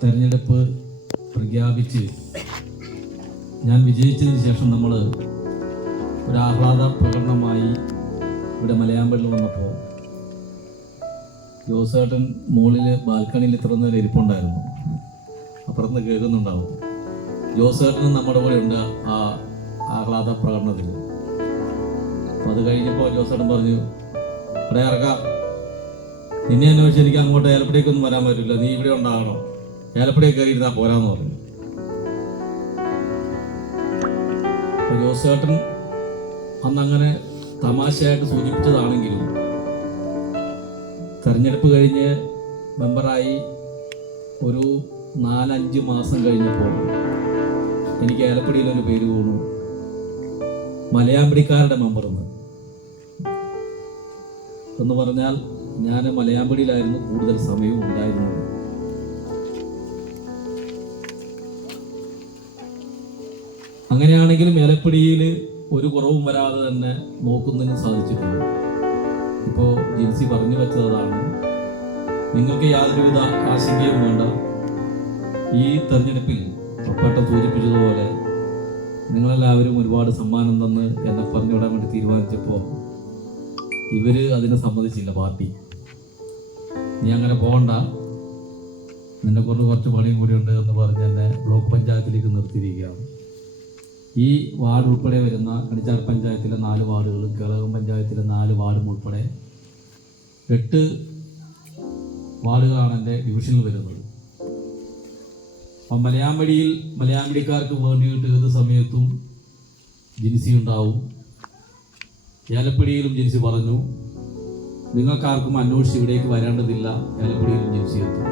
തെരഞ്ഞെടുപ്പ് പ്രഖ്യാപിച്ച് ഞാൻ വിജയിച്ചതിന് ശേഷം നമ്മൾ ഒരു ആഹ്ലാദ പ്രകടനമായി ഇവിടെ മലയാമ്പള്ളിൽ വന്നപ്പോൾ ജോസേട്ടൻ മുകളിൽ ബാൽക്കണിയിൽ ഇത്ര നേരം ഇരിപ്പുണ്ടായിരുന്നു. അപ്പുറത്ത് കേൾക്കുന്നുണ്ടാവും. ജോസേട്ടനും നമ്മുടെ കൂടെ ഉണ്ട് ആ ആഹ്ലാദ പ്രകടനത്തിൽ അപ്പോൾ അത് കഴിഞ്ഞപ്പോൾ ജോസേട്ടൻ പറഞ്ഞു ഇവിടെ ഇറക്കാം നിന്നെ അന്വേഷിച്ച് എനിക്ക് അങ്ങോട്ട് ഏലപ്പടിയൊക്കൊന്നും വരാൻ പറ്റില്ല. നീ ഇവിടെ ഉണ്ടാകണം. ഏലപ്പടിയൊക്കെ കയറി ഇരുന്നാൽ പോരാന്ന് പറഞ്ഞു. ജോസേട്ടൻ അന്നങ്ങനെ തമാശയായിട്ട് സൂചിപ്പിച്ചതാണെങ്കിലും തെരഞ്ഞെടുപ്പ് കഴിഞ്ഞ് മെമ്പറായി ഒരു നാലഞ്ച് മാസം കഴിഞ്ഞപ്പോൾ എനിക്ക് ഏലപ്പടിയിൽ ഒരു പേര് പോണു. മലയാമ്പടിക്കാരുടെ മെമ്പർ എന്ന് എന്ന് പറഞ്ഞാൽ ഞാൻ മലയാമ്പടിയിലായിരുന്നു കൂടുതൽ സമയവും ഉണ്ടായിരുന്നത്. അങ്ങനെയാണെങ്കിലും ഏലപ്പടിയിൽ ഒരു കുറവും വരാതെ തന്നെ നോക്കുന്നതിന് സാധിച്ചിട്ടുണ്ട്. ഇപ്പോൾ ജിൻസി പറഞ്ഞു വെച്ചതാണ് നിങ്ങൾക്ക് യാതൊരുവിധ ആശങ്കയും വേണ്ട. ഈ തെരഞ്ഞെടുപ്പിൽ ഉറപ്പായിട്ടും സൂചിപ്പിച്ചതുപോലെ നിങ്ങളെല്ലാവരും ഒരുപാട് സമ്മാനം തന്ന് എന്നെ പറഞ്ഞു വിടാൻ വേണ്ടി തീരുമാനിച്ചപ്പോൾ ഇവർ അതിനെ സമ്മതിച്ചില്ല പാർട്ടി. നീ അങ്ങനെ പോകണ്ട. നിന്നെ കൊണ്ട് കുറച്ച് പണിയും കൂടി ഉണ്ട് എന്ന് പറഞ്ഞ് എന്നെ ബ്ലോക്ക് പഞ്ചായത്തിലേക്ക് നിർത്തിയിരിക്കുകയാണ്. ഈ വാർഡ് ഉൾപ്പെടെ വരുന്ന കണിച്ചാർ പഞ്ചായത്തിലെ നാല് വാർഡുകളും കേളകം പഞ്ചായത്തിലെ നാല് വാർഡും ഉൾപ്പെടെ എട്ട് വാർഡുകളാണ് എന്റെ ഡിവിഷനിൽ വരുന്നത്. അപ്പം മലയാമ്പടിയിൽ മലയാമ്പടിക്കാർക്ക് വേണ്ടിയിട്ട് ഏത് സമയത്തും ജിൻസി ഉണ്ടാവും. ഏലപ്പടിയിലും ജിൻസി പറഞ്ഞു. നിങ്ങൾക്കാർക്കും അന്വേഷിച്ച് ഇവിടേക്ക് വരേണ്ടതില്ല. ഏലപ്പടിയിലും ജിൻസി എത്തും.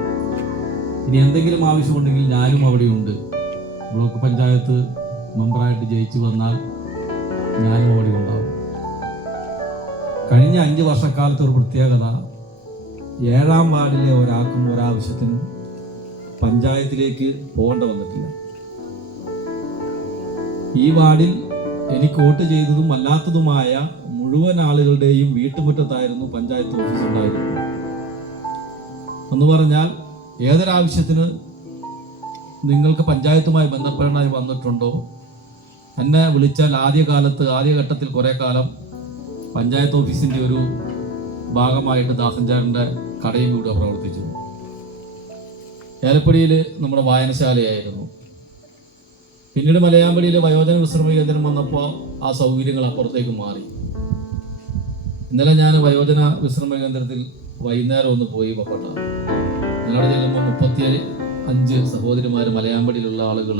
ഇനി എന്തെങ്കിലും ആവശ്യമുണ്ടെങ്കിൽ ഞാനും അവിടെയുണ്ട്. ബ്ലോക്ക് പഞ്ചായത്ത് മെമ്പറായിട്ട് ജയിച്ചു വന്നാൽ ഞാനും അവിടെ ഉണ്ടാവും. കഴിഞ്ഞ അഞ്ച് വർഷക്കാലത്തെ ഒരു പ്രത്യേകത ഏഴാം വാർഡിലെ ഒരാൾക്കും ഒരാവശ്യത്തിനും പഞ്ചായത്തിലേക്ക് പോകേണ്ട വന്നിട്ടില്ല. ഈ വാർഡിൽ എനിക്ക് വോട്ട് ചെയ്തതും അല്ലാത്തതുമായ മുഴുവൻ ആളുകളുടെയും വീട്ടുമുറ്റത്തായിരുന്നു പഞ്ചായത്ത് ഓഫീസ് ഉണ്ടായിരുന്നത്. എന്ന് പറഞ്ഞാൽ ഏതൊരാവശ്യത്തിന് നിങ്ങൾക്ക് പഞ്ചായത്തുമായി ബന്ധപ്പെടാനായി വന്നിട്ടുണ്ടോ? എന്നെ വിളിച്ചാൽ ആദ്യകാലത്ത് ആദ്യഘട്ടത്തിൽ കുറേ കാലം പഞ്ചായത്ത് ഓഫീസിന്റെ ഒരു ഭാഗമായിട്ട് ദാസഞ്ചാറിന്റെ കടയും കൂടെ പ്രവർത്തിച്ചു ഏലപ്പടിയിൽ നമ്മുടെ വായനശാലയായിരുന്നു. പിന്നീട് മലയാമ്പടിയിലെ വയോജന വിശ്രമ കേന്ദ്രം വന്നപ്പോൾ ആ സൗകര്യങ്ങൾ അപ്പുറത്തേക്ക് മാറി. ഇന്നലെ ഞാൻ വയോജന വിശ്രമ കേന്ദ്രത്തിൽ വൈകുന്നേരം ഒന്ന് പോയി പപ്പട്ട ഞങ്ങളുടെ ചെല്ലുമ്പോൾ മുപ്പത്തി അഞ്ച് സഹോദരിമാർ മലയാമ്പടിയിലുള്ള ആളുകൾ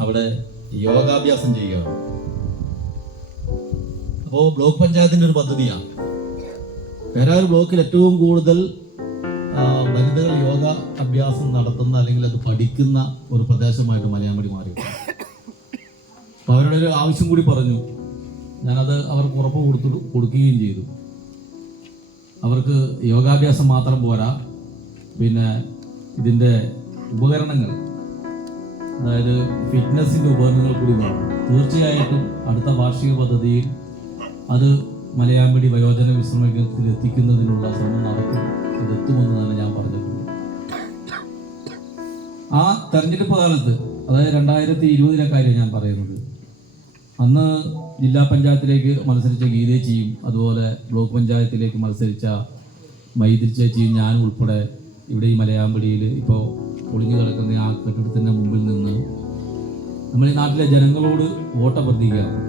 അവിടെ യോഗാഭ്യാസം ചെയ്യുകയാണ് അപ്പോൾ ബ്ലോക്ക് പഞ്ചായത്തിന്റെ ഒരു പദ്ധതിയാണ് പേരാവൂർ ബ്ലോക്കിൽ ഏറ്റവും കൂടുതൽ വനിതകൾ യോഗ അഭ്യാസം നടത്തുന്ന അല്ലെങ്കിൽ അത് പഠിക്കുന്ന ഒരു പ്രദേശമായിട്ട് മലയാമ്പടി മാറി. അപ്പോൾ അവരുടെ ഒരു ആവശ്യം കൂടി പറഞ്ഞു. ഞാനത് അവർക്ക് ഉറപ്പ് കൊടുത്തു കൊടുക്കുകയും ചെയ്തു. അവർക്ക് യോഗാഭ്യാസം മാത്രം പോരാ. പിന്നെ ഇതിന്റെ ഉപകരണങ്ങൾ അതായത് ഫിറ്റ്നസിന്റെ ഉപകരണങ്ങൾ കൂടി വേണം. തീർച്ചയായിട്ടും അടുത്ത വാർഷിക പദ്ധതിയിൽ അത് മലയാമ്പടി വയോജന വിശ്രമ കേന്ദ്രത്തിൽ എത്തിക്കുന്നതിനുള്ള ശ്രമം നടക്കും. അതെത്തുമെന്ന് തന്നെ ഞാൻ പറഞ്ഞിട്ടുണ്ട്. ആ തെരഞ്ഞെടുപ്പ് കാലത്ത് അതായത് രണ്ടായിരത്തി ഇരുപതിലെ കാര്യം ഞാൻ പറയുന്നത്. അന്ന് ജില്ലാ പഞ്ചായത്തിലേക്ക് മത്സരിച്ച ഗീതേച്ചിയും അതുപോലെ ബ്ലോക്ക് പഞ്ചായത്തിലേക്ക് മത്സരിച്ച മൈതിരി ചേച്ചിയും ഞാനും ഉൾപ്പെടെ ഇവിടെ ഈ മലയാമ്പടിയിൽ ഇപ്പോൾ പൊളിഞ്ഞു കിടക്കുന്ന ആ കെട്ടിടത്തിന്റെ മുമ്പിൽ നിന്ന് നമ്മൾ ഈ നാട്ടിലെ ജനങ്ങളോട് വോട്ട് അഭ്യർത്ഥിക്കുകയാണ്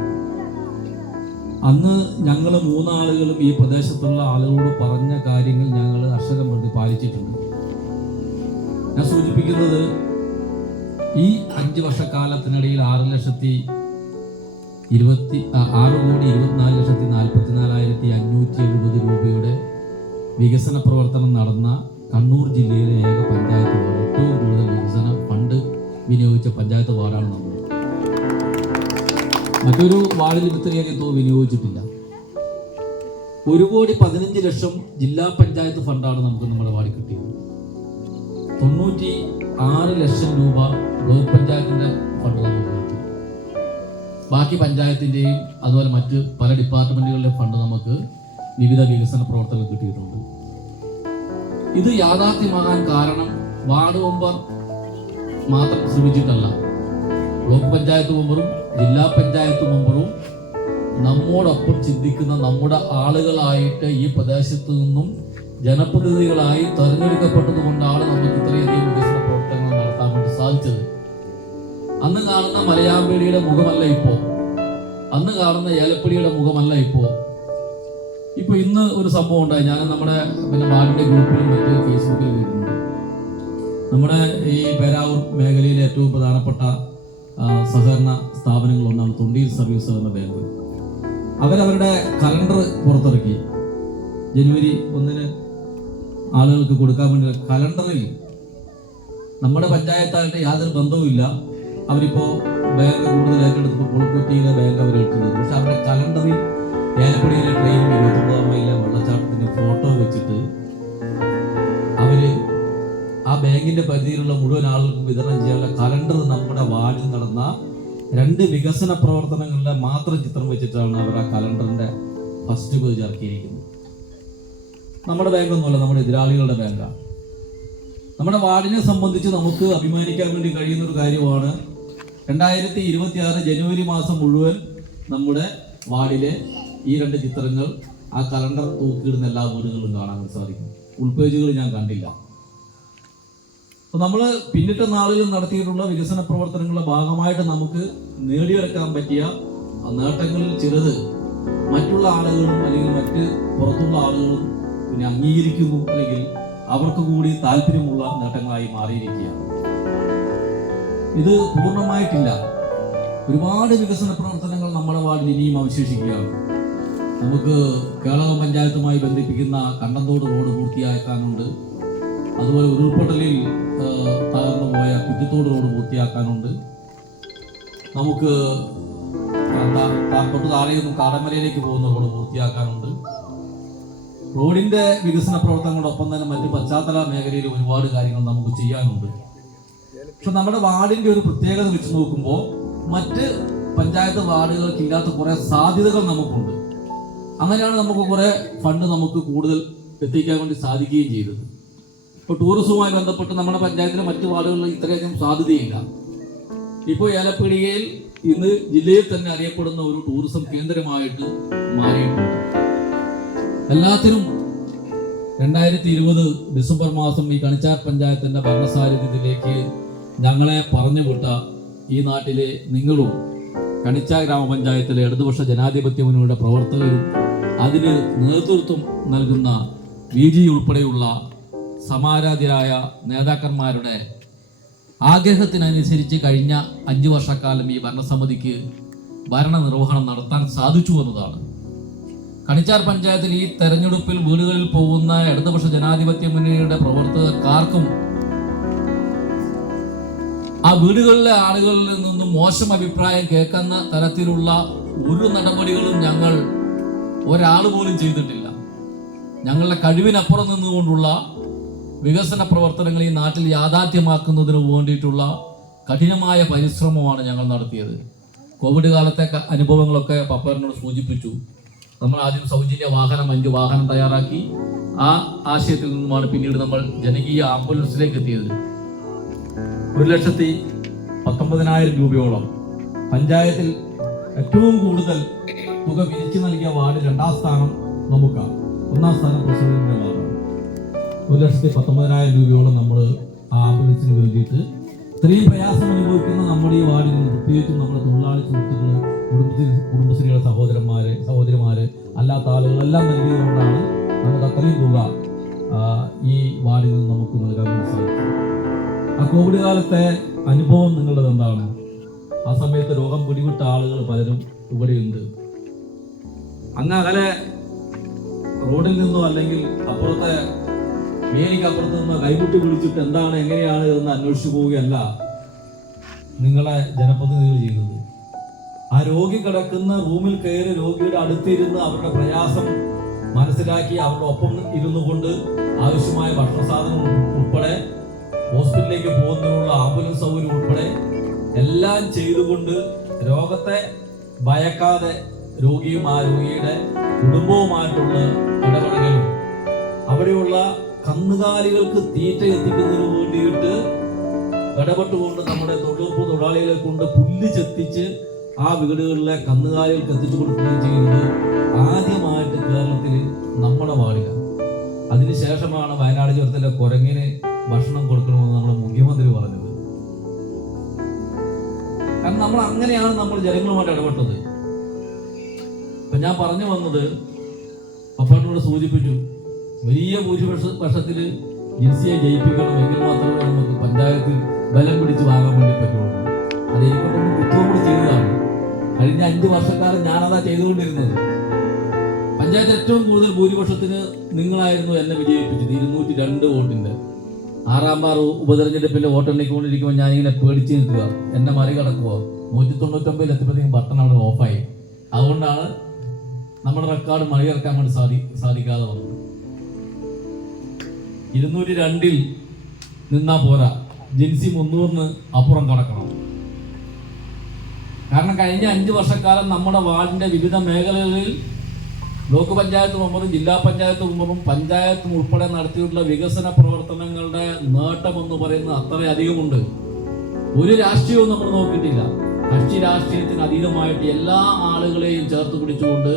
അന്ന് ഞങ്ങൾ മൂന്നാളുകളും ഈ പ്രദേശത്തുള്ള ആളുകളോട് പറഞ്ഞ കാര്യങ്ങൾ ഞങ്ങൾ അക്ഷരം പ്രതി പാലിച്ചിട്ടുണ്ട്. ഞാൻ സൂചിപ്പിക്കുന്നത് ഈ അഞ്ച് വർഷക്കാലത്തിനിടയിൽ ആറ് ലക്ഷത്തി ഇരുപത്തി ആറ് കോടി ഇരുപത്തിനാല് ലക്ഷത്തി നാൽപ്പത്തി നാലായിരത്തി അഞ്ഞൂറ്റി എഴുപത് രൂപയുടെ വികസന പ്രവർത്തനം നടന്ന കണ്ണൂർ ജില്ലയിലെ ഏക പഞ്ചായത്ത് ഏറ്റവും കൂടുതൽ വികസന ഫണ്ട് വിനിയോഗിച്ച പഞ്ചായത്ത് വാർഡാണ് നമ്മൾ. മറ്റൊരു വാർഡിൽ ഇത്രയധികം തുക വിനിയോഗിച്ചിട്ടില്ല. ഒരു കോടി പതിനഞ്ച് ലക്ഷം ജില്ലാ പഞ്ചായത്ത് ഫണ്ടാണ് നമുക്ക് നമ്മുടെ വാർഡിൽ കിട്ടിയത്. തൊണ്ണൂറ്റി ആറ് ലക്ഷം രൂപ ബ്ലോക്ക് പഞ്ചായത്തിന്റെ ഫണ്ട് നമുക്ക് കിട്ടി ബാക്കി പഞ്ചായത്തിന്റെയും അതുപോലെ മറ്റ് പല ഡിപ്പാർട്ട്മെന്റുകളുടെ ഫണ്ട് നമുക്ക് വിവിധ വികസന പ്രവർത്തനങ്ങൾ കിട്ടിയിട്ടുണ്ട്. ഇത് യാഥാർത്ഥ്യമാകാൻ കാരണം വാർഡ് മെമ്പർ മാത്രം ശ്രമിച്ചിട്ടല്ല. ബ്ലോക്ക് പഞ്ചായത്ത് മെമ്പറും ജില്ലാ പഞ്ചായത്ത് മെമ്പറും നമ്മോടൊപ്പം ചിന്തിക്കുന്ന നമ്മുടെ ആളുകളായിട്ട് ഈ പ്രദേശത്തു നിന്നും ജനപ്രതിനിധികളായി തെരഞ്ഞെടുക്കപ്പെട്ടത് കൊണ്ടാണ് നമുക്ക് ഇത്രയധികം വികസന പ്രവർത്തനങ്ങൾ നടത്താൻ വേണ്ടി സാധിച്ചത്. അന്ന് കാണുന്ന മലയാമ്പേടിയുടെ മുഖമല്ല ഇപ്പോ. അന്ന് കാണുന്ന ഏലപ്പടിയുടെ മുഖമല്ല ഇപ്പോ. ഇപ്പൊ ഇന്ന് ഒരു സംഭവം ഉണ്ടായി. ഞാൻ നമ്മുടെ പിന്നെ വാർഡിന്റെ ഗ്രൂപ്പിലും മറ്റ് ഫേസ്ബുക്കിലും വരുന്നുണ്ട് നമ്മുടെ ഈ പേരാവൂർ മേഖലയിലെ ഏറ്റവും പ്രധാനപ്പെട്ട സഹകരണ സഹകരണ സ്ഥാപനങ്ങളൊന്നാണ് തൊണ്ടിയിൽ സർവീസ് സഹകരണ ബാങ്ക്. അവരവരുടെ കലണ്ടർ പുറത്തിറക്കി. ജനുവരി ഒന്നിന് ആളുകൾക്ക് കൊടുക്കാൻ വേണ്ടി കലണ്ടറിൽ നമ്മുടെ പഞ്ചായത്തായിട്ട് യാതൊരു ബന്ധവുമില്ല അവരിപ്പോ ബാങ്ക് കൂടുതൽ ഏറ്റെടുത്തപ്പോൾ പുളിക്കുറ്റിയിലെ ബാങ്ക് അവർ എടുത്തത് പക്ഷെ അവരുടെ കലണ്ടറിൽ ഏലപ്പടിയിലെ ട്രെയിൻ ഇരുപത്തൊമ്പതാം മൈലിലെ വെള്ളച്ചാട്ടത്തിന്റെ ഫോട്ടോ വെച്ചിട്ട് അവർ ആ ബാങ്കിന്റെ പരിധിയിലുള്ള മുഴുവൻ ആളുകൾക്കും വിതരണം ചെയ്യാനുള്ള കലണ്ടർ നമ്മുടെ വാർഡിൽ നടന്ന രണ്ട് വികസന പ്രവർത്തനങ്ങളിലെ മാത്രം ചിത്രം വെച്ചിട്ടാണ് അവർ ആ കലണ്ടറിന്റെ ഫസ്റ്റ് പേജ് ഇറക്കിയിരിക്കുന്നത്. നമ്മുടെ ബാങ്കൊന്നുമല്ല നമ്മുടെ എതിരാളികളുടെ ബാങ്കാണ്. നമ്മുടെ വാർഡിനെ സംബന്ധിച്ച് നമുക്ക് അഭിമാനിക്കാൻ വേണ്ടി കഴിയുന്ന ഒരു കാര്യമാണ് രണ്ടായിരത്തി ഇരുപത്തി ആറ് ജനുവരി മാസം മുഴുവൻ നമ്മുടെ വാർഡിലെ ഈ രണ്ട് ചിത്രങ്ങൾ ആ കലണ്ടർ തൂക്കിയിടുന്ന എല്ലാ വീടുകളിലും കാണാൻ സാധിക്കും. ഉൾപേജുകൾ ഞാൻ കണ്ടില്ല. അപ്പൊ നമ്മൾ പിന്നിട്ട നാളുകളിൽ നടത്തിയിട്ടുള്ള വികസന പ്രവർത്തനങ്ങളുടെ ഭാഗമായിട്ട് നമുക്ക് നേടിയെടുക്കാൻ പറ്റിയ നേട്ടങ്ങളിൽ ചിലത് മറ്റുള്ള ആളുകളും അല്ലെങ്കിൽ മറ്റ് പുറത്തുള്ള ആളുകളും പിന്നെ അംഗീകരിക്കുന്നു അല്ലെങ്കിൽ അവർക്ക് കൂടി താല്പര്യമുള്ള നേട്ടങ്ങളായി മാറിയിരിക്കുകയാണ്. ഇത് പൂർണമായിട്ടില്ല. ഒരുപാട് വികസന പ്രവർത്തനങ്ങൾ നമ്മുടെ വാർഡിൽ ഇനിയും അവശേഷിക്കുകയാണ്. നമുക്ക് കേളക പഞ്ചായത്തുമായി ബന്ധിപ്പിക്കുന്ന കണ്ടന്തോട് റോഡ് പൂർത്തിയാക്കാനുണ്ട്. അതുപോലെ ഉരുൾപൊട്ടലിൽ തകർന്നു പോയ കുറ്റിത്തോട് റോഡ് പൂർത്തിയാക്കാനുണ്ട്. നമുക്ക് തൊട്ട് താഴെ നിന്നും കാടമലയിലേക്ക് പോകുന്ന റോഡ് പൂർത്തിയാക്കാനുണ്ട്. റോഡിന്റെ വികസന പ്രവർത്തനങ്ങളോടൊപ്പം തന്നെ മറ്റ് പശ്ചാത്തല മേഖലയിൽ ഒരുപാട് കാര്യങ്ങൾ നമുക്ക് ചെയ്യാനുണ്ട്. പക്ഷെ നമ്മുടെ വാർഡിന്റെ ഒരു പ്രത്യേകത വെച്ച് നോക്കുമ്പോൾ മറ്റ് പഞ്ചായത്ത് വാർഡുകൾക്ക് ഇല്ലാത്ത കുറെ സാധ്യതകൾ നമുക്കുണ്ട്. അങ്ങനെയാണ് നമുക്ക് കുറെ ഫണ്ട് നമുക്ക് കൂടുതൽ എത്തിക്കാൻ വേണ്ടി സാധിക്കുകയും ചെയ്തത്. ഇപ്പോൾ ടൂറിസവുമായി ബന്ധപ്പെട്ട് നമ്മുടെ പഞ്ചായത്തിലെ മറ്റു വാർഡുകളിൽ ഇത്രയധികം സാധ്യതയില്ല. ഇപ്പോൾ ഏലപ്പിടികയിൽ ഇന്ന് ജില്ലയിൽ തന്നെ അറിയപ്പെടുന്ന ഒരു ടൂറിസം കേന്ദ്രമായിട്ട് മാറിയിട്ടുണ്ട്. എല്ലാത്തിനും രണ്ടായിരത്തി ഇരുപത് ഡിസംബർ മാസം ഈ കണിച്ചാർ പഞ്ചായത്തിന്റെ ഭരണസാരഥ്യത്തിലേക്ക് ഞങ്ങളെ പറഞ്ഞു വിട്ട ഈ നാട്ടിലെ നിങ്ങളും കണിച്ചാർ ഗ്രാമപഞ്ചായത്തിലെ ഇടതുപക്ഷ ജനാധിപത്യ മുന്നണിയുടെ പ്രവർത്തകരും അതിന് നേതൃത്വം നൽകുന്ന വി ജി ഉൾപ്പെടെയുള്ള സമാരാധ്യരായ നേതാക്കന്മാരുടെ ആഗ്രഹത്തിനനുസരിച്ച് കഴിഞ്ഞ അഞ്ചു വർഷക്കാലം ഈ ഭരണസമിതിക്ക് ഭരണനിർവഹണം നടത്താൻ സാധിച്ചു എന്നതാണ്. കണിച്ചാർ പഞ്ചായത്തിൽ ഈ തെരഞ്ഞെടുപ്പിൽ വീടുകളിൽ പോകുന്ന ഇടതുപക്ഷ ജനാധിപത്യ മുന്നണിയുടെ പ്രവർത്തകർക്കാർക്കും ആ വീടുകളിലെ ആളുകളിൽ നിന്നും മോശം അഭിപ്രായം കേൾക്കുന്ന തരത്തിലുള്ള ഒരു നടപടികളും ഞങ്ങൾ ഒരാൾ പോലും ചെയ്തിട്ടില്ല. ഞങ്ങളുടെ കഴിവിനപ്പുറം നിന്നുകൊണ്ടുള്ള വികസന പ്രവർത്തനങ്ങൾ ഈ നാട്ടിൽ യാഥാർത്ഥ്യമാക്കുന്നതിന് വേണ്ടിയിട്ടുള്ള കഠിനമായ പരിശ്രമമാണ് ഞങ്ങൾ നടത്തിയത്. കോവിഡ് കാലത്തെ അനുഭവങ്ങളൊക്കെ പപ്പറിനോട് സൂചിപ്പിച്ചു. നമ്മൾ ആദ്യം സൗജന്യ വാഹനം അഞ്ച് വാഹനം തയ്യാറാക്കി. ആ ആശയത്തിൽ നിന്നുമാണ് പിന്നീട് നമ്മൾ ജനകീയ ആംബുലൻസിലേക്ക് എത്തിയത്. ഒരു ലക്ഷത്തി പത്തൊമ്പതിനായിരം രൂപയോളം. പഞ്ചായത്തിൽ ഏറ്റവും കൂടുതൽ തുക വിരിച്ചു നൽകിയ വാർഡ് രണ്ടാം സ്ഥാനം നമുക്കാണ് ഒന്നാം സ്ഥാനം പ്രസിഡന്റിന്റെ വാർഡാണ് ഒരു ലക്ഷത്തി പത്തൊമ്പതിനായിരം രൂപയോളം നമ്മൾ ആ ആംബുലൻസിന് വേണ്ടിയിട്ട് ഇത്രയും പ്രയാസം അനുഭവിക്കുന്ന നമ്മുടെ ഈ വാർഡിൽ നിന്ന് പ്രത്യേകിച്ചും നമ്മുടെ തൊഴിലാളി സുഹൃത്തുക്കൾ കുടുംബശ്രീ കുടുംബശ്രീയുടെ സഹോദരന്മാരെ സഹോദരിമാര് അല്ലാത്ത ആളുകളെല്ലാം നൽകിയതുകൊണ്ടാണ് നമുക്ക് അത്രയും തുക ഈ വാർഡിൽ നിന്ന് നമുക്ക് നൽകാൻ സാധിക്കും ആ കോവിഡ് കാലത്തെ അനുഭവം നിങ്ങളുടെ എന്താണ്? ആ സമയത്ത് രോഗം പിടിവിട്ട ആളുകൾ പലരും ഇവിടെയുണ്ട്. അങ്ങ് അകലെ റോഡിൽ നിന്നോ അല്ലെങ്കിൽ അപ്പുറത്തെ വേലിക്ക് അപ്പുറത്ത് നിന്ന് കൈമുട്ടി വിളിച്ചിട്ട് എന്താണ് എങ്ങനെയാണ് ഇതെന്ന് അന്വേഷിച്ചു പോവുകയല്ല നിങ്ങളെ ജനപ്രതിനിധികൾ ചെയ്യുന്നത്. ആ രോഗി കിടക്കുന്ന റൂമിൽ കയറി രോഗിയുടെ അടുത്തിരുന്ന് അവരുടെ പ്രയാസം മനസ്സിലാക്കി അവരുടെ ഒപ്പം ഇരുന്നു കൊണ്ട് ആവശ്യമായ ഭക്ഷണ സാധനം ഉൾപ്പെടെ ഹോസ്പിറ്റലിലേക്ക് പോകുന്നതിനുള്ള ആംബുലൻസ് സൗകര്യം ഉൾപ്പെടെ എല്ലാം ചെയ്തുകൊണ്ട് രോഗത്തെ ഭയക്കാതെ രോഗിയും ആ രോഗിയുടെ കുടുംബവുമായിട്ടുള്ള ഇടപെടലും അവിടെയുള്ള കന്നുകാലികൾക്ക് തീറ്റ എത്തിക്കുന്നതിന് വേണ്ടിയിട്ട് ഇടപെട്ടുകൊണ്ട് നമ്മുടെ തൊഴിലുറപ്പ് തൊഴിലാളികളെ കൊണ്ട് പുല്ല് ചെത്തിച്ച് ആ വീടുകളിലെ കന്നുകാലികൾക്ക് എത്തിച്ചു കൊടുക്കുകയും ചെയ്യുന്നത് ആദ്യമായിട്ട് കേരളത്തിൽ നമ്മുടെ വാർഡിലാണ്. അതിനുശേഷമാണ് വയനാട് ചുരത്തിലെ കുരങ്ങിന് ഭക്ഷണം കൊടുക്കണമെന്ന് നമ്മുടെ മുഖ്യമന്ത്രി പറഞ്ഞത്. കാരണം നമ്മൾ അങ്ങനെയാണ് നമ്മൾ ജനങ്ങളുമായിട്ട് ഇടപെട്ടത്. ഇപ്പൊ ഞാൻ പറഞ്ഞു വന്നത് പപ്പാട്ടിനോട് സൂചിപ്പിച്ചു. വലിയ ഭൂരിപക്ഷ പക്ഷത്തിൽ ജിൻസിയെ ജയിപ്പിക്കണം എങ്കിൽ മാത്രമേ നമുക്ക് പഞ്ചായത്തിൽ ബലം പിടിച്ച് വാങ്ങാൻ വേണ്ടി പറ്റുള്ളൂ. അത് എനിക്കൊന്നും കൂടി ചെയ്തതാണ്. കഴിഞ്ഞ അഞ്ച് വർഷക്കാലം ഞാനതാ ചെയ്തുകൊണ്ടിരുന്നത്. പഞ്ചായത്ത് ഏറ്റവും കൂടുതൽ ഭൂരിപക്ഷത്തിന് നിങ്ങളായിരുന്നു എന്നെ വിജയിപ്പിച്ചത്. ഇരുന്നൂറ്റി രണ്ട് വോട്ടിന്റെ. ആറാം ബാർ ഉപതെരഞ്ഞെടുപ്പിന്റെ വോട്ടെണ്ണിക്കൊണ്ടിരിക്കുമ്പോൾ ഞാനിങ്ങനെ പേടിച്ച് നിൽക്കുക. എന്നെ മറികടക്കുക. നൂറ്റി തൊണ്ണൂറ്റൊമ്പതിൽ എത്തിയപ്പോഴത്തേക്കും ബട്ടൺ അവിടെ ഓഫായി അതുകൊണ്ടാണ് നമ്മുടെ റെക്കോർഡ് മറികടക്കാൻ വേണ്ടി സാധി സാധിക്കാതെ വന്നത്. ഇരുന്നൂറ്റി രണ്ടിൽ നിന്നാ പോരാ. ജിൻസി മുന്നൂറിന് അപ്പുറം കടക്കണം. കാരണം കഴിഞ്ഞ അഞ്ച് വർഷക്കാലം നമ്മുടെ വാർഡിന്റെ വിവിധ മേഖലകളിൽ ബ്ലോക്ക് പഞ്ചായത്ത് മെമ്പറും ജില്ലാ പഞ്ചായത്ത് മെമ്പറും പഞ്ചായത്തും ഉൾപ്പെടെ നടത്തിയിട്ടുള്ള വികസന പ്രവർത്തനങ്ങളുടെ നേട്ടം എന്ന് പറയുന്നത് അത്രയധികമുണ്ട് ഒരു രാഷ്ട്രീയവും നമ്മൾ നോക്കിയിട്ടില്ല. കക്ഷി രാഷ്ട്രീയത്തിന് അതീതമായിട്ട് എല്ലാ ആളുകളെയും ചേർത്ത് പിടിച്ചുകൊണ്ട്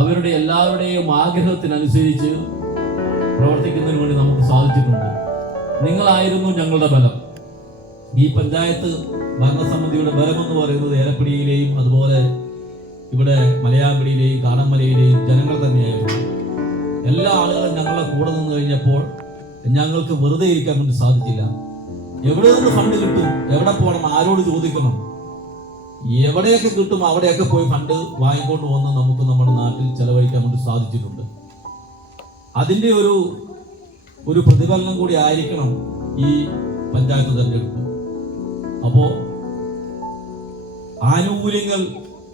അവരുടെ എല്ലാവരുടെയും ആഗ്രഹത്തിനനുസരിച്ച് പ്രവർത്തിക്കുന്നതിന് വേണ്ടി നമുക്ക് സാധിച്ചിട്ടുണ്ട്. നിങ്ങളായിരുന്നു ഞങ്ങളുടെ ബലം. ഈ പഞ്ചായത്ത് ഭരണസമിതിയുടെ എന്ന് പറയുന്നത് ഏലപ്പിടിയിലെയും അതുപോലെ ഇവിടെ മലയാമ്പടിയിലെയും കാടമലയിലെയും ജനങ്ങൾ തന്നെയായിരുന്നു. എല്ലാ ആളുകളും ഞങ്ങളുടെ കൂടെ നിന്ന് കഴിഞ്ഞപ്പോൾ ഞങ്ങൾക്ക് വെറുതെ ഇരിക്കാൻ വേണ്ടി സാധിച്ചില്ല. എവിടെ നിന്ന് ഫണ്ട് കിട്ടും? എവിടെ പോകണം? ആരോട് ചോദിക്കണം? എവിടെയൊക്കെ കിട്ടും? അവിടെയൊക്കെ പോയി ഫണ്ട് വാങ്ങിക്കൊണ്ട് വന്ന് നമുക്ക് നമ്മുടെ നാട്ടിൽ ചെലവഴിക്കാൻ വേണ്ടി സാധിച്ചിട്ടുണ്ട്. അതിന്റെ ഒരു ഒരു പ്രതിഫലനം കൂടി ആയിരിക്കണം ഈ പഞ്ചായത്ത് തെരഞ്ഞെടുപ്പ്. അപ്പോ ആനുകൂല്യങ്ങൾ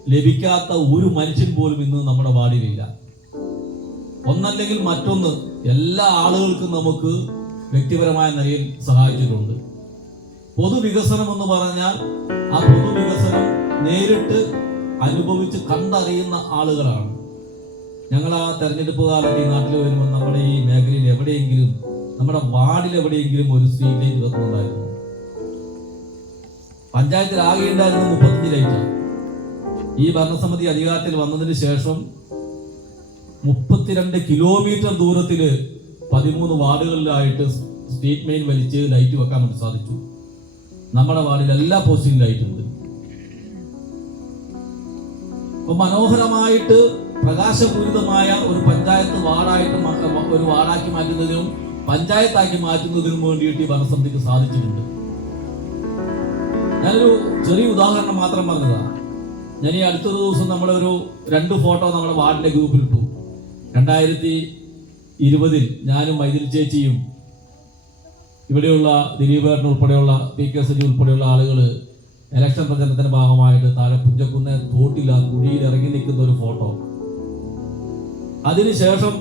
ലഭിക്കാത്ത ഒരു മനുഷ്യൻ പോലും ഇന്ന് നമ്മുടെ വാർഡിലില്ല. ഒന്നല്ലെങ്കിൽ മറ്റൊന്ന് എല്ലാ ആളുകൾക്കും നമുക്ക് വ്യക്തിപരമായ നിലയിൽ സഹായിച്ചിട്ടുണ്ട്. പൊതുവികസനം എന്ന് പറഞ്ഞാൽ ആ പൊതുവികസനം നേരിട്ട് അനുഭവിച്ച് കണ്ടറിയുന്ന ആളുകളാണ്. ഞങ്ങൾ ആ തെരഞ്ഞെടുപ്പ് കാലത്ത് ഈ നാട്ടിൽ വരുമ്പോൾ നമ്മുടെ ഈ മേഖലയിൽ എവിടെയെങ്കിലും നമ്മുടെ വാർഡിൽ എവിടെയെങ്കിലും ഒരു ലൈറ്റ് വെക്കുന്നുണ്ടായിരുന്നു പഞ്ചായത്തിൽ ആകെ ഉണ്ടായിരുന്ന മുപ്പത്തഞ്ച് ലൈറ്റ് ഈ ഭരണസമിതി അധികാരത്തിൽ വന്നതിന് ശേഷം മുപ്പത്തിരണ്ട് കിലോമീറ്റർ ദൂരത്തിൽ പതിമൂന്ന് വാർഡുകളിലായിട്ട് സ്ട്രീറ്റ് മെയിൻ വലിച്ച് ലൈറ്റ് വെക്കാൻ വേണ്ടി സാധിച്ചു. നമ്മുടെ വാർഡിൽ എല്ലാ പോസ്റ്റിലും ലൈറ്റ് ഉണ്ട്. മനോഹരമായിട്ട് പ്രകാശപൂരിതമായ ഒരു പഞ്ചായത്ത് വാർഡായിട്ട് ഒരു വാർഡാക്കി മാറ്റുന്നതിനും പഞ്ചായത്താക്കി മാറ്റുന്നതിനും വേണ്ടിയിട്ട് ഈ ഭരണസമിതിക്ക് സാധിച്ചിട്ടുണ്ട്. ഞാനൊരു ചെറിയ ഉദാഹരണം മാത്രം പറഞ്ഞതാണ് ഞാൻ ഈ അടുത്ത ദിവസം നമ്മളൊരു രണ്ട് ഫോട്ടോ നമ്മുടെ വാർഡിന്റെ ഗ്രൂപ്പിലിട്ടു. രണ്ടായിരത്തി ഇരുപതിൽ ഞാനും മൈതിൽ ചേച്ചിയും ഇവിടെയുള്ള ദിലീപേട്ടൻ ഉൾപ്പെടെയുള്ള പി കെ സജി ഉൾപ്പെടെയുള്ള ആളുകൾ ഇലക്ഷൻ പ്രചരണത്തിന്റെ ഭാഗമായിട്ട് താഴെ പുഞ്ചക്കുന്ന തോട്ടില്ല കുഴിയിൽ ഇറങ്ങി നിൽക്കുന്ന ഒരു ഫോട്ടോ. അതിനുശേഷം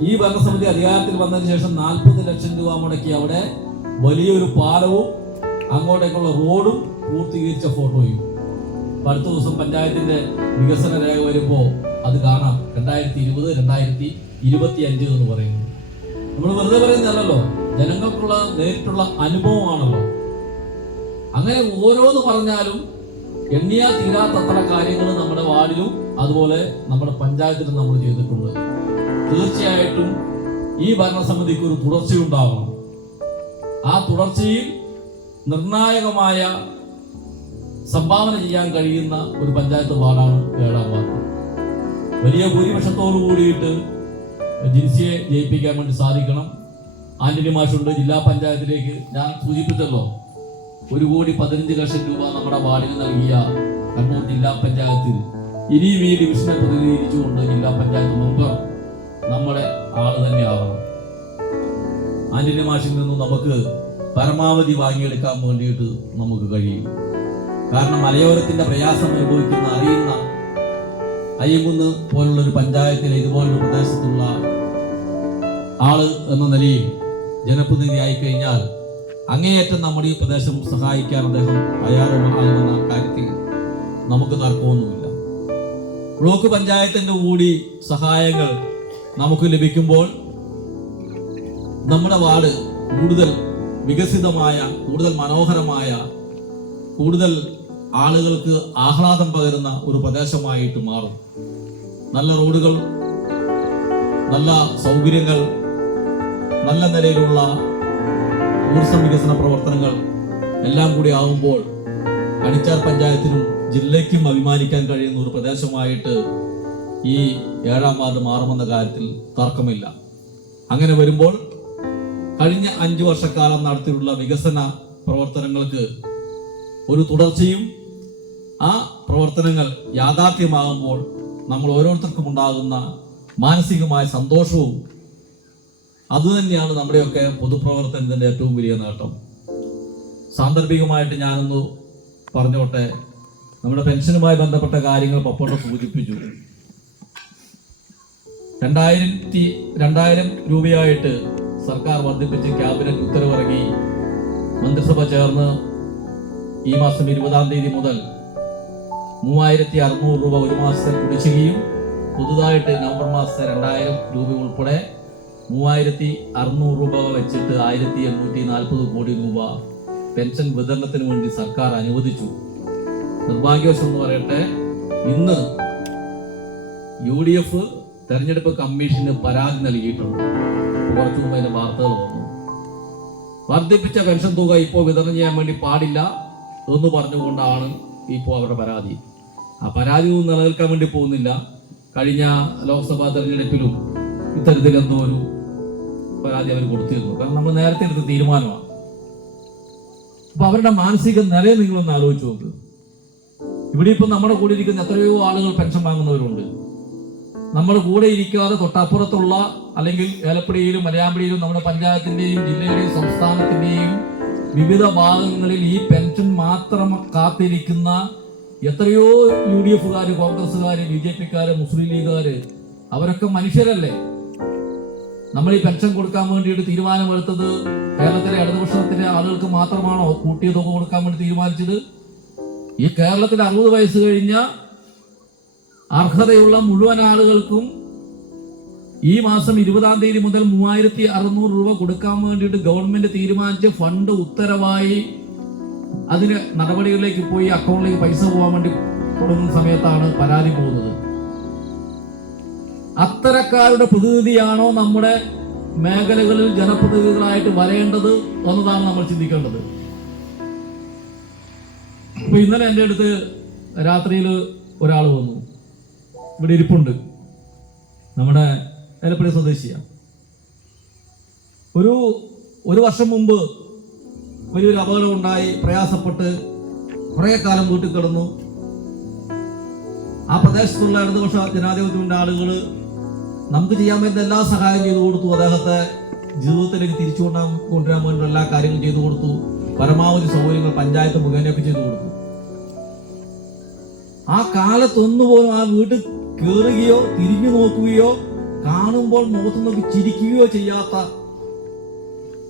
ഈ ഭരണസമിതി അധികാരത്തിൽ വന്നതിന് ശേഷം നാൽപ്പത് ലക്ഷം രൂപ മുടക്കി അവിടെ വലിയൊരു പാലവും അങ്ങോട്ടേക്കുള്ള റോഡും പൂർത്തീകരിച്ച ഫോട്ടോയും. അടുത്ത ദിവസം പഞ്ചായത്തിന്റെ വികസന രേഖ വരുമ്പോൾ അത് കാണാം. രണ്ടായിരത്തി ഇരുപത് രണ്ടായിരത്തി ഇരുപത്തി അഞ്ച് എന്ന് പറയുന്നു നമ്മൾ വെറുതെ പറയുന്നതല്ലോ ജനങ്ങൾക്കുള്ള നേരിട്ടുള്ള അനുഭവമാണല്ലോ. അങ്ങനെ ഓരോന്ന് പറഞ്ഞാലും എണ്ണിയാൽ തീരാത്തത്ര കാര്യങ്ങൾ നമ്മുടെ വാർഡിലും അതുപോലെ നമ്മുടെ പഞ്ചായത്തിലും നമ്മൾ ചെയ്തിട്ടുണ്ട്. തീർച്ചയായിട്ടും ഈ ഭരണസമിതിക്ക് ഒരു തുടർച്ചയുണ്ടാകണം ആ തുടർച്ചയിൽ നിർണായകമായ സംഭാവന ചെയ്യാൻ കഴിയുന്ന ഒരു പഞ്ചായത്ത് വാർഡാണ് ഏഴാം വാർഡ്. വലിയ ഭൂരിപക്ഷത്തോടു കൂടിയിട്ട് ജിൻസിയെ ജയിപ്പിക്കാൻ വേണ്ടി സാധിക്കണം. ആന്റണി മാഷുണ്ട് ജില്ലാ പഞ്ചായത്തിലേക്ക് ഞാൻ സൂചിപ്പിച്ചല്ലോ. ഒരു കോടി പതിനഞ്ച് ലക്ഷം രൂപ നമ്മുടെ വാർഡിന് നൽകിയ കണ്ണൂർ ജില്ലാ പഞ്ചായത്തിൽ. ഇനിയും ഈ ഡിവിഷനെ പ്രതിനിധീകരിച്ചുകൊണ്ട് ജില്ലാ പഞ്ചായത്ത് മെമ്പർ നമ്മുടെ ആൾ തന്നെയാവണം ആന്റണി മാഷിൽ നിന്നും നമുക്ക് പരമാവധി വാങ്ങിയെടുക്കാൻ വേണ്ടിയിട്ട് നമുക്ക് കഴിയും. കാരണം മലയോരത്തിന്റെ പ്രയാസം അനുഭവിക്കുന്ന അറിയുന്ന അയ്യങ്കുന്ന് പോലുള്ള ഒരു പഞ്ചായത്തിലെ ഇതുപോലൊരു പ്രദേശത്തുള്ള ആൾ എന്ന നിലയിൽ ജനപ്രതിനിധിയായി കഴിഞ്ഞാൽ അങ്ങേയറ്റം നമ്മുടെ ഈ പ്രദേശം സഹായിക്കാൻ അദ്ദേഹം തയ്യാറുമാകുമെന്ന കാര്യത്തിൽ നമുക്ക് തർക്കമൊന്നുമില്ല. ബ്ലോക്ക് പഞ്ചായത്തിന്റെ കൂടി സഹായങ്ങൾ നമുക്ക് ലഭിക്കുമ്പോൾ നമ്മുടെ വാർഡ് കൂടുതൽ വികസിതമായ കൂടുതൽ മനോഹരമായ കൂടുതൽ ആളുകൾക്ക് ആഹ്ലാദം പകരുന്ന ഒരു പ്രദേശമായിട്ട് മാറും. നല്ല റോഡുകൾ നല്ല സൗകര്യങ്ങൾ നല്ല നിലയിലുള്ള ടൂറിസം വികസന പ്രവർത്തനങ്ങൾ എല്ലാം കൂടി ആവുമ്പോൾ കണിച്ചാർ പഞ്ചായത്തിനും ജില്ലയ്ക്കും അഭിമാനിക്കാൻ കഴിയുന്ന ഒരു പ്രദേശമായിട്ട് ഈ ഏഴാം വാർഡ് മാറുമെന്ന കാര്യത്തിൽ തർക്കമില്ല. അങ്ങനെ വരുമ്പോൾ കഴിഞ്ഞ അഞ്ചു വർഷക്കാലം നടത്തിയിട്ടുള്ള വികസന പ്രവർത്തനങ്ങൾക്ക് ഒരു തുടർച്ചയും ആ പ്രവർത്തനങ്ങൾ യാഥാർത്ഥ്യമാകുമ്പോൾ നമ്മൾ ഓരോരുത്തർക്കും ഉണ്ടാകുന്ന മാനസികമായ സന്തോഷവും അതുതന്നെയാണ് നമ്മുടെയൊക്കെ പൊതുപ്രവർത്തനത്തിന്റെ ഏറ്റവും വലിയ നേട്ടം. സാന്ദർഭികമായിട്ട് ഞാനൊന്ന് പറഞ്ഞോട്ടെ നമ്മുടെ പെൻഷനുമായി ബന്ധപ്പെട്ട കാര്യങ്ങൾ പപ്പോട്ട് സൂചിപ്പിച്ചു. രണ്ടായിരത്തി രണ്ടായിരം രൂപയായിട്ട് സർക്കാർ വർദ്ധിപ്പിച്ച് ക്യാബിനറ്റ് ഉത്തരവിറങ്ങി. മന്ത്രിസഭ ചേർന്ന് ഈ മാസം ഇരുപതാം തീയതി മുതൽ മൂവായിരത്തി അറുന്നൂറ് രൂപ ഒരു മാസത്തെ കുടിശ്ശികയും പുതുതായിട്ട് നവംബർ മാസത്തെ രണ്ടായിരം രൂപ ഉൾപ്പെടെ മൂവായിരത്തി അറുന്നൂറ് രൂപ വെച്ചിട്ട് ആയിരത്തി എണ്ണൂറ്റി നാൽപ്പത് കോടി രൂപ പെൻഷൻ വിതരണത്തിന് വേണ്ടി സർക്കാർ അനുവദിച്ചു. നിർഭാഗ്യവശം എന്ന് പറയട്ടെ ഇന്ന് യു ഡി എഫ് തെരഞ്ഞെടുപ്പ് കമ്മീഷന് പരാതി നൽകിയിട്ടുണ്ട്. കുറച്ചു മുമ്പ് അതിന്റെ വാർത്തകൾ വന്നു. വർദ്ധിപ്പിച്ച പെൻഷൻ തുക ഇപ്പോൾ വിതരണം ചെയ്യാൻ വേണ്ടി പാടില്ല എന്ന് പറഞ്ഞുകൊണ്ടാണ് ഇപ്പോൾ അവരുടെ പരാതി. ആ പരാതി ഒന്നും നിലനിൽക്കാൻ വേണ്ടി പോകുന്നില്ല. കഴിഞ്ഞ ലോക്സഭാ തെരഞ്ഞെടുപ്പിലും ഇത്തരത്തിൽ എന്തോ ഒരു പരാതി അവർ കൊടുത്തിരുന്നു. കാരണം നമ്മൾ നേരത്തെ എടുത്ത തീരുമാനമാണ്. അപ്പൊ അവരുടെ മാനസിക നിലയെ നിങ്ങളൊന്ന് ആലോചിച്ച് നോക്ക്. ഇവിടെ ഇപ്പൊ നമ്മുടെ കൂടെ ഇരിക്കുന്ന എത്രയോ ആളുകൾ പെൻഷൻ വാങ്ങുന്നവരുണ്ട്. നമ്മുടെ കൂടെ ഇരിക്കാതെ തൊട്ടപ്പുറത്തുള്ള അല്ലെങ്കിൽ ഏലപ്പടിയിലും മലയാമ്പടിയിലും നമ്മുടെ പഞ്ചായത്തിന്റെയും ജില്ലയുടെയും സംസ്ഥാനത്തിന്റെയും വിവിധ ഭാഗങ്ങളിൽ ഈ പെൻഷൻ മാത്രം കാത്തിരിക്കുന്ന എത്രയോ യു ഡി എഫുകാര് കോൺഗ്രസ്സുകാര് ബി ജെ പിക്കാര് മുസ്ലിം ലീഗുകാര് അവരൊക്കെ മനുഷ്യരല്ലേ? നമ്മൾ ഈ പെൻഷൻ കൊടുക്കാൻ വേണ്ടിയിട്ട് തീരുമാനമെടുത്തത് കേരളത്തിലെ ഇടതുപക്ഷത്തിലെ ആളുകൾക്ക് മാത്രമാണോ കൂട്ടിയ തുക കൊടുക്കാൻ വേണ്ടി തീരുമാനിച്ചത്? ഈ കേരളത്തിൽ അറുപത് വയസ്സ് കഴിഞ്ഞ അർഹതയുള്ള മുഴുവൻ ആളുകൾക്കും ഈ മാസം ഇരുപതാം തീയതി മുതൽ മൂവായിരത്തി അറുന്നൂറ് രൂപ കൊടുക്കാൻ വേണ്ടിയിട്ട് ഗവൺമെന്റ് തീരുമാനിച്ച് ഫണ്ട് ഉത്തരവായി അതിന് നടപടികളിലേക്ക് പോയി അക്കൗണ്ടിലേക്ക് പൈസ പോകാൻ വേണ്ടി തുടങ്ങുന്ന സമയത്താണ് പരാതി പോകുന്നത്. അത്തരക്കാരുടെ പ്രതിനിധിയാണോ നമ്മുടെ മേഖലകളിൽ ജനപ്രതിനിധികളായിട്ട് വരേണ്ടത് എന്നതാണ് നമ്മൾ ചിന്തിക്കേണ്ടത്. അപ്പൊ ഇന്നലെ എന്റെ അടുത്ത് രാത്രിയിൽ ഒരാൾ വന്നു. ഇവിടെ ഇരിപ്പുണ്ട്. നമ്മുടെ എലപ്പള്ളി സ്വദേശിയാണ് ഒരു ഒരു വർഷം മുമ്പ് വലിയൊരു അപകടം ഉണ്ടായി. പ്രയാസപ്പെട്ട് കുറേ കാലം വീട്ടിൽ കിടന്നു. ആ പ്രദേശത്തുള്ള ഇടതുപക്ഷ ജനാധിപത്യത്തിന്റെ ആളുകൾ നമുക്ക് ചെയ്യാൻ പറ്റുന്ന എല്ലാ സഹായം ചെയ്തു കൊടുത്തു. അദ്ദേഹത്തെ ജീവിതത്തിലേക്ക് തിരിച്ചു കൊണ്ടാൻ കൊണ്ടുവരാൻ വേണ്ടി എല്ലാ കാര്യങ്ങളും ചെയ്തു കൊടുത്തു. പരമാവധി സൗകര്യങ്ങൾ പഞ്ചായത്ത് മുഖേനയൊക്കെ ചെയ്തു കൊടുത്തു. ആ കാലത്തൊന്നുപോലും ആ വീട്ടിൽ കയറുകയോ തിരിഞ്ഞു നോക്കുകയോ കാണുമ്പോൾ മുഖത്ത് നോക്കി ചിരിക്കുകയോ ചെയ്യാത്ത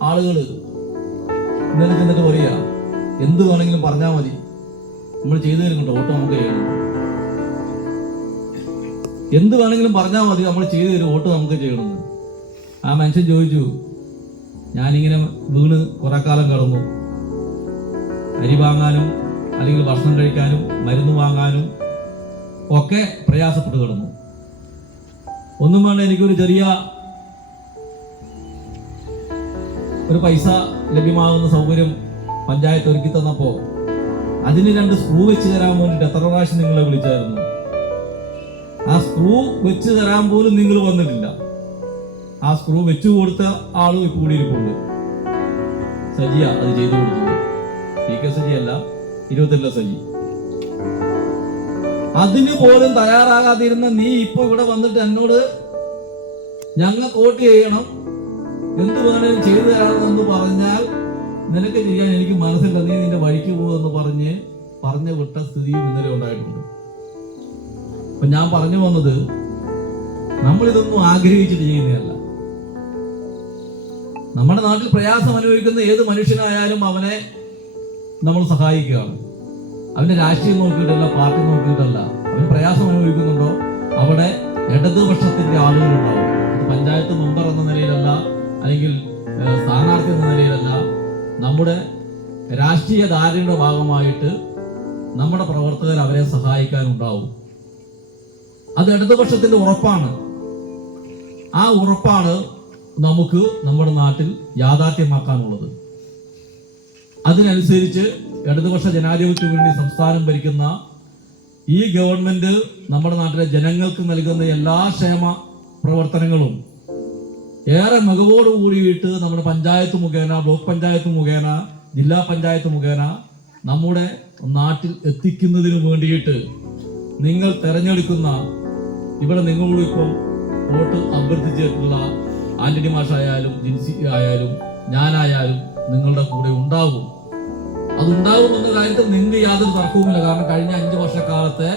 ആളുകൾ ഇന്നലെ ചെന്നിട്ട് പറയുക എന്ത് വേണമെങ്കിലും പറഞ്ഞാൽ മതി. നമ്മൾ ചെയ്തു തരുന്നുണ്ട് ഓട്ടോ നമുക്ക് ചെയ്യണം എന്ത് വേണമെങ്കിലും പറഞ്ഞാൽ മതി. നമ്മൾ ചെയ്തു തരും. വോട്ട് നമുക്ക് ചെയ്യണമെന്ന്. ആ മനുഷ്യൻ ചോദിച്ചു ഞാനിങ്ങനെ വീണ് കുറെ കാലം കിടന്നു. അരി വാങ്ങാനും അല്ലെങ്കിൽ ഭക്ഷണം കഴിക്കാനും മരുന്ന് വാങ്ങാനും ഒക്കെ പ്രയാസപ്പെട്ട് കിടന്നു. ഒന്നും വേണ്ട എനിക്കൊരു ചെറിയ ഒരു പൈസ ലഭ്യമാകുന്ന സൗകര്യം പഞ്ചായത്ത് ഒരുക്കി തന്നപ്പോൾ അതിന് രണ്ട് സ്ക്രൂ വെച്ച് തരാൻ വേണ്ടിയിട്ട് എത്ര പ്രാവശ്യം നിങ്ങളെ വിളിച്ചായിരുന്നു? ആ സ്ക്രൂ വെച്ച് തരാൻ പോലും നിങ്ങൾ വന്നിട്ടില്ല. ആ സ്ക്രൂ വെച്ചു കൊടുത്ത ആളും കൂടി ഇരിപ്പുണ്ട്. സജിയ അത് ചെയ്തു കൊടുത്തത് പി കെ സജി അല്ല ഇരുപത്തില്ല സജി. അതിന് പോലും തയ്യാറാകാതിരുന്ന നീ ഇപ്പൊ ഇവിടെ വന്നിട്ട് എന്നോട് ഞങ്ങൾ വോട്ട് ചെയ്യണം. എന്ത് വേണേലും ചെയ്തു തരാമെന്ന് പറഞ്ഞാൽ നിനക്ക് ചെയ്യാൻ എനിക്ക് മനസ്സില്ല. നീ നിന്റെ വഴിക്ക് പോകുമെന്ന് പറഞ്ഞ് പറഞ്ഞു വിട്ട സ്ഥിതിയും ഇന്നലെ ഉണ്ടായിട്ടുണ്ട്. അപ്പൊ ഞാൻ പറഞ്ഞു വന്നത് നമ്മളിതൊന്നും ആഗ്രഹിച്ചിട്ട് ചെയ്യുന്നതല്ല. നമ്മുടെ നാട്ടിൽ പ്രയാസം അനുഭവിക്കുന്ന ഏത് മനുഷ്യനായാലും അവനെ നമ്മൾ സഹായിക്കുകയാണ്. അവന്റെ രാഷ്ട്രീയം നോക്കിയിട്ടല്ല പാർട്ടി നോക്കിയിട്ടല്ല. അവൻ പ്രയാസം അനുഭവിക്കുന്നുണ്ടോ? അവിടെ ഇടതുപക്ഷത്തിന്റെ ആളുകളുണ്ടാവും. പഞ്ചായത്ത് മെമ്പർ എന്ന നിലയിലല്ല അല്ലെങ്കിൽ സ്ഥാനാർത്ഥി എന്ന നിലയിലല്ല. നമ്മുടെ രാഷ്ട്രീയ ധാരയുടെ ഭാഗമായിട്ട് നമ്മുടെ പ്രവർത്തകർ അവരെ സഹായിക്കാനുണ്ടാവും. അത് ഇടതുപക്ഷത്തിന്റെ ഉറപ്പാണ്. ആ ഉറപ്പാണ് നമുക്ക് നമ്മുടെ നാട്ടിൽ യാഥാർത്ഥ്യമാക്കാനുള്ളത്. അതിനനുസരിച്ച് ഇടതുപക്ഷ ജനാധിപത്യ വേണ്ടി സംസ്ഥാനം ഭരിക്കുന്ന ഈ ഗവൺമെന്റ് നമ്മുടെ നാട്ടിലെ ജനങ്ങൾക്ക് നൽകുന്ന എല്ലാ ക്ഷേമ പ്രവർത്തനങ്ങളും ഏറെ മികവോട് കൂടിയിട്ട് നമ്മുടെ പഞ്ചായത്ത് മുഖേന ബ്ലോക്ക് പഞ്ചായത്ത് മുഖേന ജില്ലാ പഞ്ചായത്ത് മുഖേന നമ്മുടെ നാട്ടിൽ എത്തിക്കുന്നതിന് വേണ്ടിയിട്ട് നിങ്ങൾ തെരഞ്ഞെടുക്കുന്ന ഇവിടെ നിങ്ങളോട് ഇപ്പം വോട്ട് അഭ്യർത്ഥിച്ചിട്ടുള്ള ആന്റണി മാഷായാലും ജിൻസി ആയാലും ഞാനായാലും നിങ്ങളുടെ കൂടെ ഉണ്ടാകും അതുണ്ടാകും എന്ന കാര്യത്തിൽ നിങ്ങൾക്ക് യാതൊരു തർക്കവുമില്ല. കാരണം കഴിഞ്ഞ അഞ്ചു വർഷക്കാലത്തെ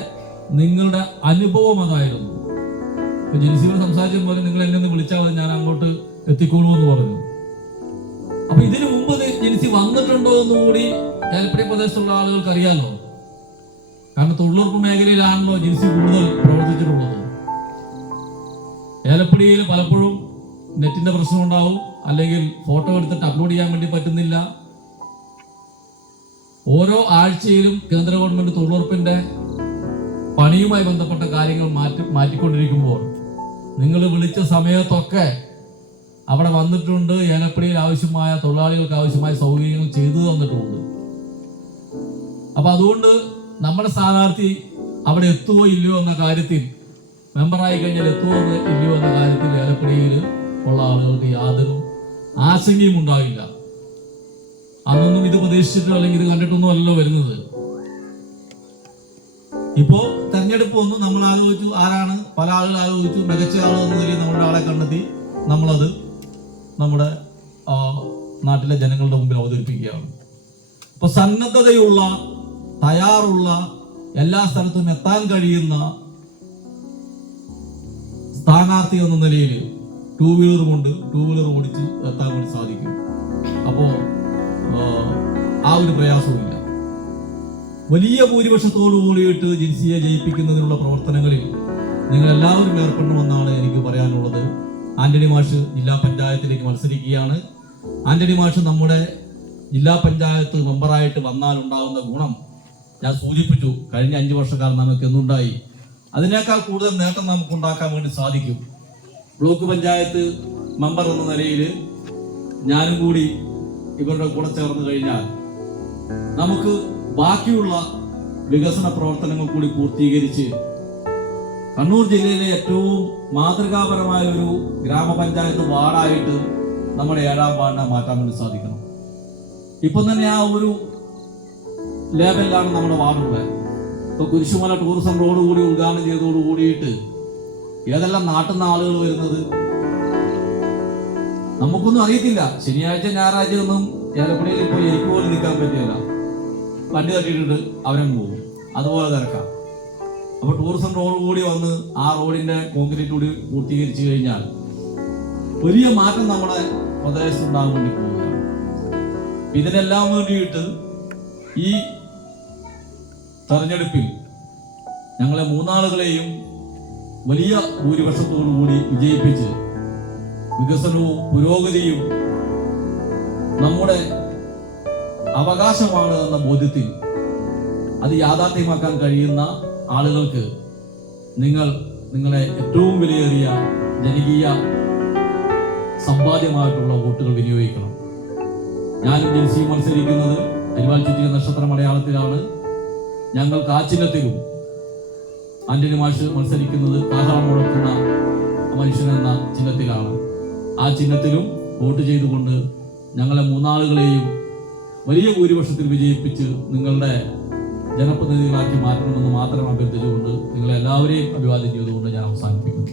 നിങ്ങളുടെ അനുഭവം അതായിരുന്നു. ഇപ്പൊ ജിൻസിയോട് സംസാരിച്ചു പോലെ നിങ്ങൾ എന്നെ ഒന്ന് വിളിച്ചാൽ മതി ഞാൻ അങ്ങോട്ട് എത്തിക്കോളൂ എന്ന് പറഞ്ഞു. അപ്പൊ ഇതിനു മുമ്പ് ജിൻസി വന്നിട്ടുണ്ടോ എന്ന് കൂടി ഏലപ്പടി പ്രദേശത്തുള്ള ആളുകൾക്ക് അറിയാലോ. കാരണം തൊഴിലുറപ്പ് മേഖലയിലാണല്ലോ ജിൻസി കൂടുതൽ പ്രവർത്തിച്ചിട്ടുള്ളത്. ഏലപ്പടിയിൽ പലപ്പോഴും നെറ്റിന്റെ പ്രശ്നം ഉണ്ടാവും അല്ലെങ്കിൽ ഫോട്ടോ എടുത്തിട്ട് അപ്ലോഡ് ചെയ്യാൻ വേണ്ടി പറ്റുന്നില്ല. ഓരോ ആഴ്ചയിലും കേന്ദ്ര ഗവൺമെന്റ് തൊഴിലുറപ്പിന്റെ പണിയുമായി ബന്ധപ്പെട്ട കാര്യങ്ങൾ മാറ്റി മാറ്റിക്കൊണ്ടിരിക്കുമ്പോൾ നിങ്ങൾ വിളിച്ച സമയത്തൊക്കെ അവിടെ വന്നിട്ടുണ്ട് ഏലപ്പടിയിൽ ആവശ്യമായ തൊഴിലാളികൾക്ക് ആവശ്യമായ സൗകര്യങ്ങൾ ചെയ്തു തന്നിട്ടുമുണ്ട് അപ്പൊ അതുകൊണ്ട് നമ്മുടെ സ്ഥാനാർത്ഥി അവിടെ എത്തുമോ ഇല്ലയോ എന്ന കാര്യത്തിൽ മെമ്പറായി കഴിഞ്ഞാൽ എത്തുമോ എന്ന് ഇല്ലയോ എന്ന കാര്യത്തിൽ ഏലപ്പടിയിൽ ഉള്ള ആളുകൾക്ക് യാതൊരു ആശങ്കയും ഉണ്ടാവില്ല. അന്നൊന്നും ഇത് പ്രതീക്ഷിച്ചിട്ടോ അല്ലെങ്കിൽ ഇത് കണ്ടിട്ടൊന്നും അല്ലല്ലോ വരുന്നത്. ഇപ്പോ തെരഞ്ഞെടുപ്പ് വന്നു നമ്മൾ ആലോചിച്ചു ആരാണ് പല ആളുകൾ ആലോചിച്ചു മികച്ച ആൾ എന്ന നിലയിൽ നമ്മുടെ ആളെ കണ്ടെത്തി നമ്മളത് നമ്മുടെ നാട്ടിലെ ജനങ്ങളുടെ മുമ്പിൽ അവതരിപ്പിക്കുകയാണ്. അപ്പൊ സന്നദ്ധതയുള്ള തയ്യാറുള്ള എല്ലാ സ്ഥലത്തും എത്താൻ കഴിയുന്ന സ്ഥാനാർത്ഥി എന്ന നിലയിൽ ടൂ വീലർ കൊണ്ട് ടൂ വീലർ ഓടിച്ച് എത്താൻ വേണ്ടി സാധിക്കും. അപ്പോൾ ആ ഒരു പ്രയാസവുമില്ല. വലിയ ഭൂരിപക്ഷത്തോടു കൂടിയിട്ട് ജിൻസിയെ ജയിപ്പിക്കുന്നതിനുള്ള പ്രവർത്തനങ്ങളിൽ നിങ്ങൾ എല്ലാവരും ഏർപ്പെടണമെന്നാണ് എനിക്ക് പറയാനുള്ളത്. ആന്റണി മാഷ് ജില്ലാ പഞ്ചായത്തിലേക്ക് മത്സരിക്കുകയാണ്. ആന്റണി മാഷ് നമ്മുടെ ജില്ലാ പഞ്ചായത്ത് മെമ്പറായിട്ട് വന്നാൽ ഉണ്ടാകുന്ന ഗുണം ഞാൻ സൂചിപ്പിച്ചു. കഴിഞ്ഞ അഞ്ച് വർഷക്കാലം നമുക്ക് എന്തുണ്ടായി? അതിനേക്കാൾ കൂടുതൽ നേട്ടം നമുക്ക് ഉണ്ടാക്കാൻ വേണ്ടി സാധിക്കും. ബ്ലോക്ക് പഞ്ചായത്ത് മെമ്പർ എന്ന നിലയിൽ ഞാനും കൂടി ഇവരുടെ കൂടെ ചേർന്ന് കഴിഞ്ഞാൽ നമുക്ക് ബാക്കിയുള്ള വികസന പ്രവർത്തനങ്ങൾ കൂടി പൂർത്തീകരിച്ച് കണ്ണൂർ ജില്ലയിലെ ഏറ്റവും മാതൃകാപരമായ ഒരു ഗ്രാമപഞ്ചായത്ത് വാർഡായിട്ട് നമ്മുടെ ഏഴാം വാർഡിനെ മാറ്റാൻ വേണ്ടി സാധിക്കണം. ഇപ്പം തന്നെ ആ ഒരു ലേബലിലാണ് നമ്മുടെ വാർഡുള്ളത് കുരിശുമല ടൂറിസം റോഡ് കൂടി ഉദ്ഘാടനം ചെയ്തോട് കൂടിയിട്ട് ഏതെല്ലാം നാട്ടിൽ നിന്ന് ആളുകൾ വരുന്നത്? നമുക്കൊന്നും അറിയത്തില്ല. ശനിയാഴ്ച ഞായറാഴ്ച ഒന്നും ഏലപ്പുഴയിൽ ഇപ്പോൾ എനിക്ക് പോലും നിൽക്കാൻ പറ്റില്ല. വണ്ടി തട്ടിയിട്ടുണ്ട് അവരങ്ങ് പോകും. അതുപോലെ തിരക്കാം. അപ്പൊ ടൂറിസം റോഡ് കൂടി വന്ന് ആ റോഡിന്റെ കോൺക്രീറ്റ് കൂടി പൂർത്തീകരിച്ചു കഴിഞ്ഞാൽ വലിയ മാറ്റം നമ്മുടെ പ്രദേശത്ത് ഉണ്ടാകാൻ വേണ്ടി പോവുകയാണ് ഇതിനെല്ലാം വേണ്ടിയിട്ട് ഈ തെരഞ്ഞെടുപ്പിൽ ഞങ്ങളെ മൂന്നാളുകളെയും വലിയ ഭൂരിപക്ഷത്തോടുകൂടി വിജയിപ്പിച്ച് വികസനവും പുരോഗതിയും നമ്മുടെ അവകാശമാണ് എന്ന ബോധ്യത്തിൽ അത് യാഥാർത്ഥ്യമാക്കാൻ കഴിയുന്ന ആളുകൾക്ക് നിങ്ങൾ നിങ്ങളെ ഏറ്റവും വിലയേറിയ ജനകീയ സമ്പാദ്യമായിട്ടുള്ള വോട്ടുകൾ വിനിയോഗിക്കണം. ഞാനും ജനസിയും മത്സരിക്കുന്നത് അരിവാൾ ചുറ്റിയ നക്ഷത്ര മലയാളത്തിലാണ് ഞങ്ങൾക്ക് കാച്ചിലത്തിലും ആന്റണി മാഷ് മത്സരിക്കുന്നത് കാഹളം മുഴക്കുന്ന മനുഷ്യൻ എന്ന ചിഹ്നത്തിലാണ്. ആ ചിഹ്നത്തിലും വോട്ട് ചെയ്തുകൊണ്ട് ഞങ്ങളെ മൂന്നാളുകളെയും വലിയ ഭൂരിപക്ഷത്തിൽ വിജയിപ്പിച്ച് നിങ്ങളുടെ ജനപ്രതിനിധികളാക്കി മാറ്റണമെന്ന് മാത്രം അഭ്യർത്ഥിച്ചുകൊണ്ട് നിങ്ങളെല്ലാവരെയും അഭിവാദ്യം ചെയ്തുകൊണ്ട് ഞാൻ അവസാനിപ്പിക്കുന്നു.